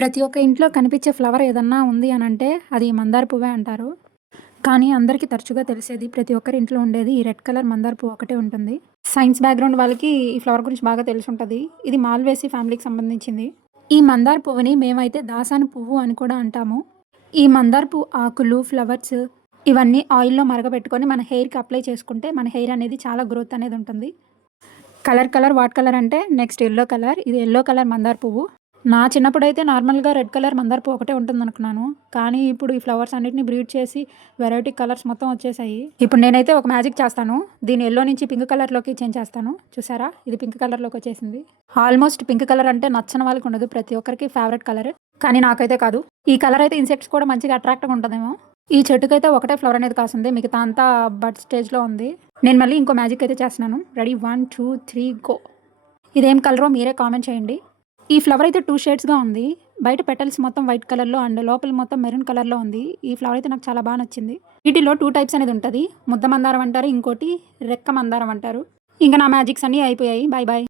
ప్రతి ఒక్క ఇంట్లో కనిపించే ఫ్లవర్ ఏదన్నా ఉంది అనంటే అది మందార పువ్వే అంటారు. కానీ అందరికీ తరచుగా తెలిసేది ప్రతి ఒక్కరి ఇంట్లో ఉండేది ఈ రెడ్ కలర్ మందార పువ్వు ఒకటే ఉంటుంది. సైన్స్ బ్యాక్‌గ్రౌండ్ వాళ్ళకి ఈ ఫ్లవర్ గురించి బాగా తెలిసుంటది. ఇది మాల్వేసి ఫ్యామిలీకి సంబంధించింది. ఈ మందార పువ్వుని మేమైతే దాసాని పువ్వు అని కూడా అంటాము. ఈ మందార పువ్వు ఆకులు, ఫ్లవర్స్ ఇవన్నీ ఆయిల్‌లో మరగబెట్టుకొని మన హెయిర్‌కి అప్లై చేసుకుంటే మన హెయిర్ అనేది చాలా గ్రోత్ అనేది ఉంటుంది. కలర్ వాట్ కలర్ అంటే నెక్స్ట్ యెల్లో కలర్. ఇది యెల్లో కలర్ మందార పువ్వు. నా చిన్నప్పుడైతే నార్మల్‌గా రెడ్ కలర్ మందార పువ్వు ఒకటే ఉంటుందనుకున్నాను. కానీ ఇప్పుడు ఈ ఫ్లవర్స్ అన్నిటిని బ్రీడ్ చేసి వెరైటీ కలర్స్ మొత్తం వచ్చేసాయి. ఇప్పుడు నేనైతే ఒక మ్యాజిక్ చేస్తాను. దీన్ని యెల్లో నుంచి పింక్ కలర్‌లోకి చేంజ్ చేస్తాను. చూసారా? ఇది పింక్ కలర్‌లోకి వచ్చేసింది. ఆల్మోస్ట్ పింక్ కలర్ అంటే నచ్చని వాళ్ళకి ఉండదు. ప్రతి ఒక్కరికి ఫేవరెట్ కలర్. కానీ నాకైతే కాదు. ఈ కలర్ అయితే ఇన్సెక్ట్స్ కూడా మంచిగా అట్రాక్ట్‌గా ఉంటదేమో. ఈ చెట్టుకైతే ఒకటే ఫ్లవర్ అనేది కాసింది. మిగతా అంతా బడ్ స్టేజ్‌లో ఉంది. నేను మళ్ళీ ఇంకో మ్యాజిక్ అయితే చేస్తున్నాను. Ready 1, 2, 3 go! ఇదేం కలరో మీరే కామెంట్ చేయండి. ఈ ఫ్లవర్ అయితే 2 షేడ్స్‌గా ఉంది. బయట పెటల్స్ మొత్తం వైట్ కలర్‌లో అండ్ లోపల మొత్తం మెరూన్ కలర్‌లో ఉంది. ఈ ఫ్లవర్ అయితే నాకు చాలా నచ్చింది. వీటిలో 2 టైప్స్ అనేది ఉంటది. ముద్ద మందారం అంటారు. ఇంకోటి రెక్క మందారం అంటారు. ఇంక నా మ్యాజిక్స్ అన్నీ అయిపోయాయి. By by.